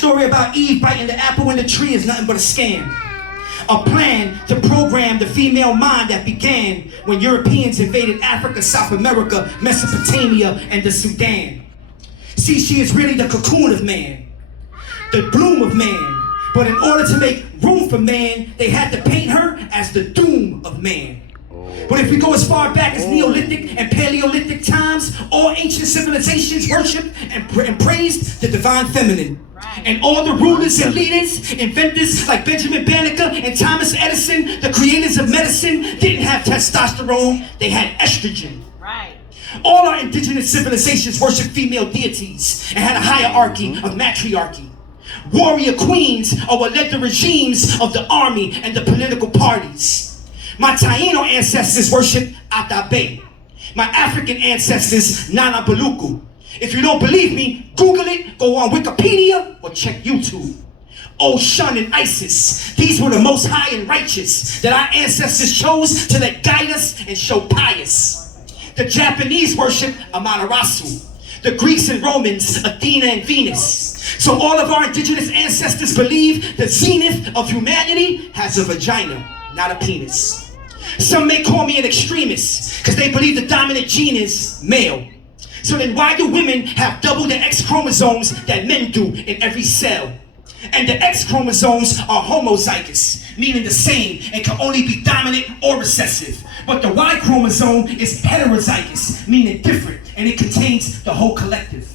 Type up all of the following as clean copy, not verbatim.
story about Eve biting the apple in the tree is nothing but a scam. A plan to program the female mind that began when Europeans invaded Africa, South America, Mesopotamia, and the Sudan. See, she is really the cocoon of man, the bloom of man. But in order to make room for man, they had to paint her as the doom of man. But if we go as far back as Neolithic and Paleolithic times, all ancient civilizations worshipped and praised the divine feminine. And all the rulers and leaders, inventors like Benjamin Banneker and Thomas Edison, the creators of medicine, didn't have testosterone, they had estrogen. Right. All our indigenous civilizations worshiped female deities and had a hierarchy of matriarchy. Warrior queens are what led the regimes of the army and the political parties. My Taino ancestors worshiped Atabe. My African ancestors, Nana Baluku. If you don't believe me, Google it, go on Wikipedia, or check YouTube. Oshun and Isis, these were the most high and righteous that our ancestors chose to let guide us and show pious. The Japanese worship Amaterasu. The Greeks and Romans, Athena and Venus. So all of our indigenous ancestors believe the zenith of humanity has a vagina, not a penis. Some may call me an extremist because they believe the dominant gene is male. So then why do women have double the X chromosomes that men do in every cell? And the X chromosomes are homozygous, meaning the same and can only be dominant or recessive. But the Y chromosome is heterozygous, meaning different, and it contains the whole collective.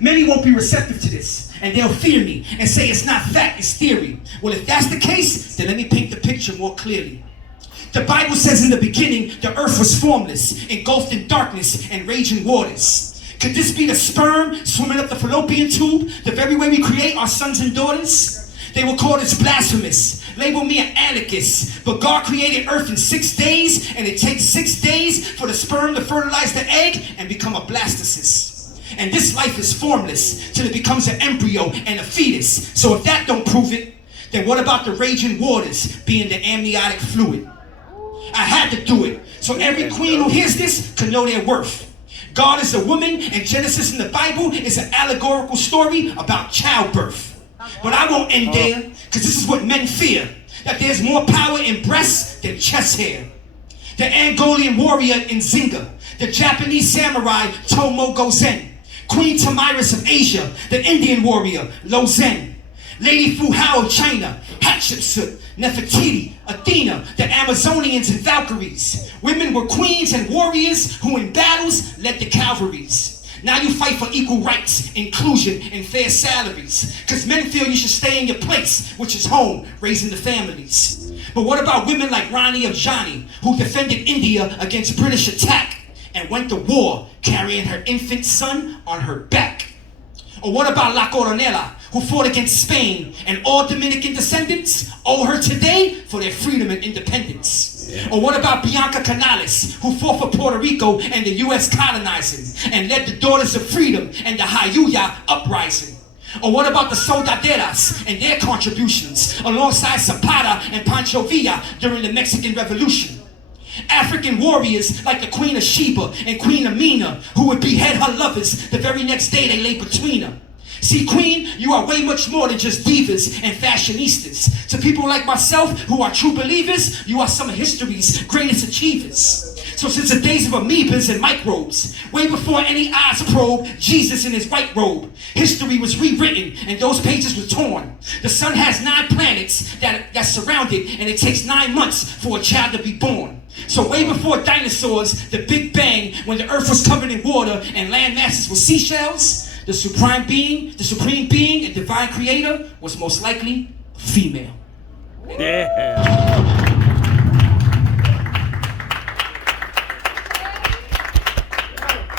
Many won't be receptive to this, and they'll fear me and say it's not fact, it's theory. Well, if that's the case, then let me paint the picture more clearly. The Bible says in the beginning, the earth was formless, engulfed in darkness and raging waters. Could this be the sperm swimming up the fallopian tube, the very way we create our sons and daughters? They will call this blasphemous, label me an anarchist, but God created earth in 6 days, and it takes 6 days for the sperm to fertilize the egg and become a blastocyst. And this life is formless till it becomes an embryo and a fetus. So if that don't prove it, then what about the raging waters being the amniotic fluid? I had to do it, so every queen who hears this can know their worth. God is a woman, and Genesis in the Bible is an allegorical story about childbirth. But I won't end there, because this is what men fear, that there's more power in breasts than chest hair. The Angolian warrior Nzinga, the Japanese samurai Tomo Gozen, Queen Tamiris of Asia, the Indian warrior Lozen, Lady Fu Hao of China, Hatshepsut, Nefertiti, Athena, the Amazonians and Valkyries. Women were queens and warriors who in battles led the cavalries. Now you fight for equal rights, inclusion, and fair salaries. Because men feel you should stay in your place, which is home, raising the families. But what about women like Rani of Jani, who defended India against British attack and went to war carrying her infant son on her back? Or what about La Coronela, who fought against Spain, and all Dominican descendants owe her today for their freedom and independence? Yeah. Or what about Bianca Canales, who fought for Puerto Rico and the U.S. colonizing, and led the Daughters of Freedom and the Hayuya uprising? Or what about the Soldaderas and their contributions, alongside Zapata and Pancho Villa during the Mexican Revolution? African warriors like the Queen of Sheba and Queen Amina, who would behead her lovers the very next day they lay between them. See, Queen, you are way much more than just divas and fashionistas. To people like myself who are true believers, you are some of history's greatest achievers. So since the days of amoebas and microbes, way before any eyes probed Jesus in his white robe, history was rewritten and those pages were torn. The sun has 9 planets that surround it, and it takes 9 months for a child to be born. So way before dinosaurs, the Big Bang, when the earth was covered in water and land masses were seashells, the supreme being and divine creator was most likely female. Yeah.